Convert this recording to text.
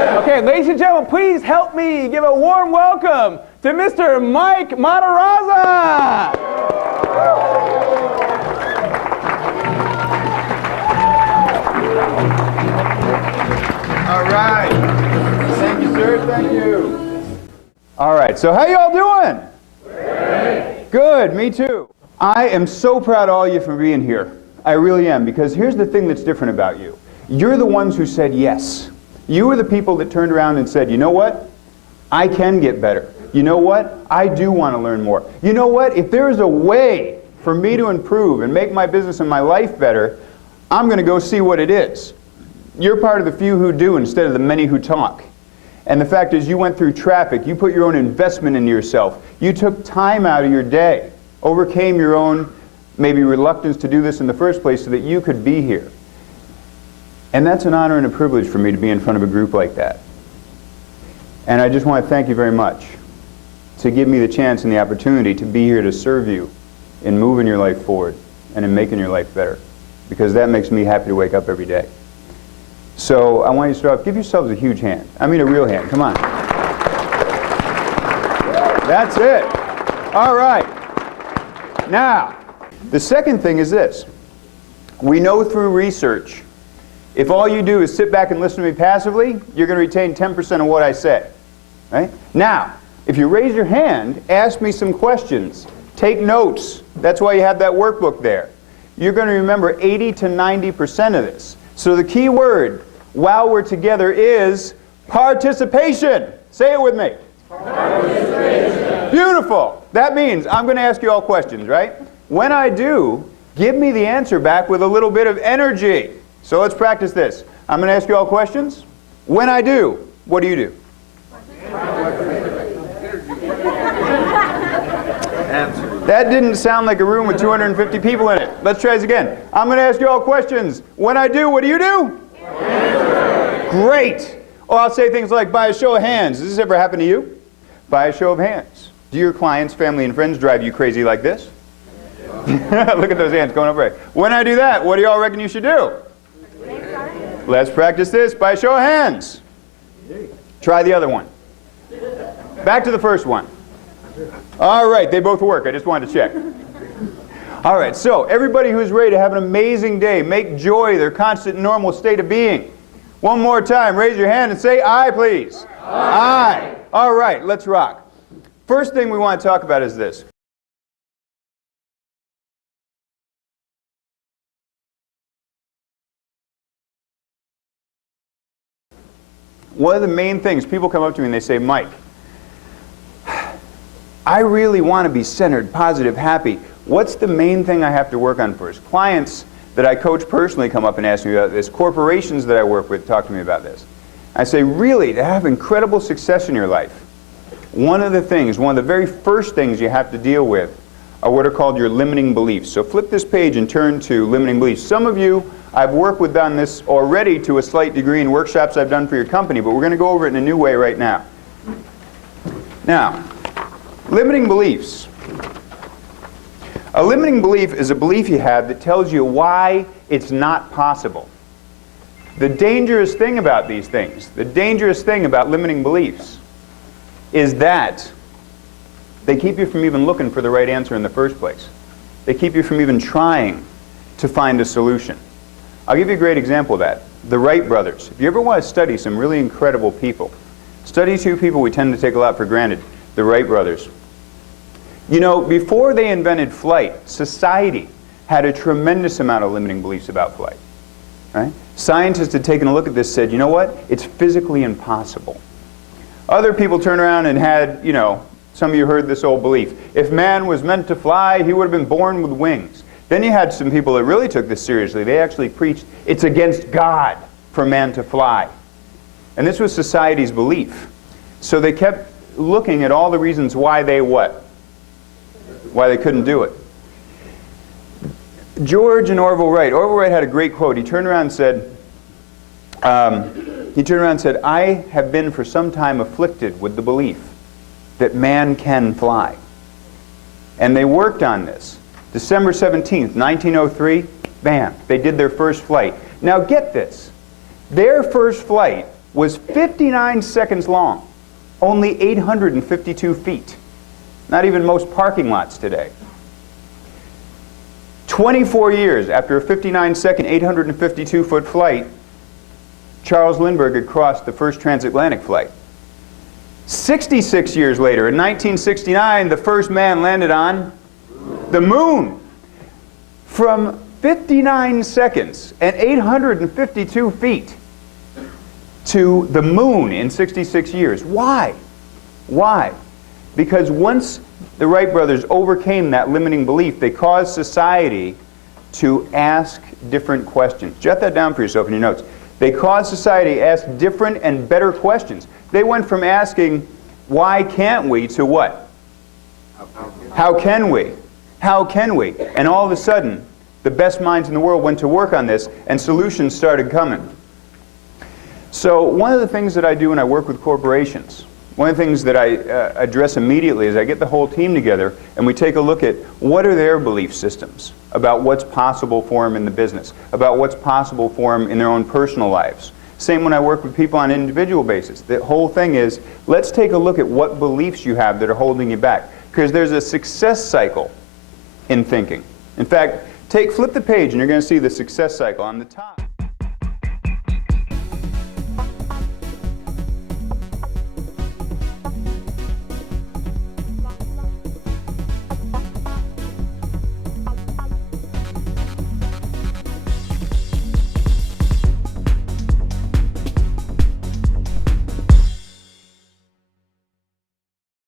Okay, ladies and gentlemen, please help me give a warm welcome to Mr. Mike Matarazza. All right. Thank you, sir. Thank you. All right. So how y'all doing? Great. Good. Me too. I am so proud of all of you for being here. I really am, because here's the thing that's different about you. You're the ones who said yes. You were the people that turned around and said, you know what? I can get better. You know what? I do want to learn more. You know what? If there's a way for me to improve and make my business and my life better, I'm going to go see what it is. You're part of the few who do instead of the many who talk. And the fact is, you went through traffic. You put your own investment into yourself. You took time out of your day, overcame your own maybe reluctance to do this in the first place so that you could be here. And that's an honor and a privilege for me to be in front of a group like that. And I just want to thank you very much to give me the chance and the opportunity to be here to serve you in moving your life forward and in making your life better, because that makes me happy to wake up every day. So I want you to start off. Give yourselves a huge hand. I mean a real hand. Come on. That's it. All right. Now, the second thing is this. We know through research, if all you do is sit back and listen to me passively, you're going to retain 10% of what I say. Right? Now, if you raise your hand, ask me some questions. Take notes. That's why you have that workbook there. You're going to remember 80 to 90% of this. So the key word while we're together is participation. Say it with me. Participation. Beautiful. That means I'm going to ask you all questions, right? When I do, give me the answer back with a little bit of energy. So let's practice this. I'm going to ask you all questions. When I do, what do you do? Answer. That didn't sound like a room with 250 people in it. Let's try this again. I'm going to ask you all questions. When I do, what do you do? Answer. Great. Or I'll say things like, by a show of hands. Does this ever happen to you? By a show of hands. Do your clients, family, and friends drive you crazy like this? Look at those hands going up right. When I do that, what do y'all reckon you should do? Let's practice this by a show of hands. Try the other one. Back to the first one. All right, they both work. I just wanted to check. All right, so everybody who's ready to have an amazing day, make joy their constant normal state of being. One more time, raise your hand and say aye, please. Aye. All right, let's rock. First thing we want to talk about is this. One of the main things, people come up to me and they say, Mike, I really want to be centered, positive, happy. What's the main thing I have to work on first? Clients that I coach personally come up and ask me about this. Corporations that I work with talk to me about this. I say, really, to have incredible success in your life, one of the very first things you have to deal with are what are called your limiting beliefs. So flip this page and turn to limiting beliefs. Some of you I've worked with on this already to a slight degree in workshops I've done for your company, but we're going to go over it in a new way right now. Now, limiting beliefs. A limiting belief is a belief you have that tells you why it's not possible. The dangerous thing about these things, the dangerous thing about limiting beliefs, is that they keep you from even looking for the right answer in the first place. They keep you from even trying to find a solution. I'll give you a great example of that. The Wright brothers. If you ever want to study some really incredible people, study two people we tend to take a lot for granted. The Wright brothers. You know, before they invented flight, society had a tremendous amount of limiting beliefs about flight. Right? Scientists had taken a look at this and said, you know what? It's physically impossible. Other people turned around and had, you know, some of you heard this old belief. If man was meant to fly, he would have been born with wings. Then you had some people that really took this seriously. They actually preached it's against God for man to fly. And this was society's belief. So they kept looking at all the reasons why they what? Why they couldn't do it. George and Orville Wright. Orville Wright had a great quote. He turned around and said, I have been for some time afflicted with the belief that man can fly. And they worked on this. December 17th, 1903, bam, they did their first flight. Now get this. Their first flight was 59 seconds long, only 852 feet. Not even most parking lots today. 24 years after a 59-second, 852-foot flight, Charles Lindbergh had crossed the first transatlantic flight. 66 years later, in 1969, the first man landed on the moon. From 59 seconds and 852 feet to the moon in 66 years. Why? Why? Because once the Wright brothers overcame that limiting belief, they caused society to ask different questions. Jot that down for yourself in your notes. They caused society to ask different and better questions. They went from asking, why can't we, to what? How can we? How can we? And all of a sudden, the best minds in the world went to work on this, and solutions started coming. So one of the things that I do when I work with corporations, one of the things that I address immediately is I get the whole team together and we take a look at what are their belief systems about what's possible for them in the business, about what's possible for them in their own personal lives. Same when I work with people on an individual basis. The whole thing is, let's take a look at what beliefs you have that are holding you back. Because there's a success cycle in thinking. In fact, flip the page and you're going to see the success cycle on the top.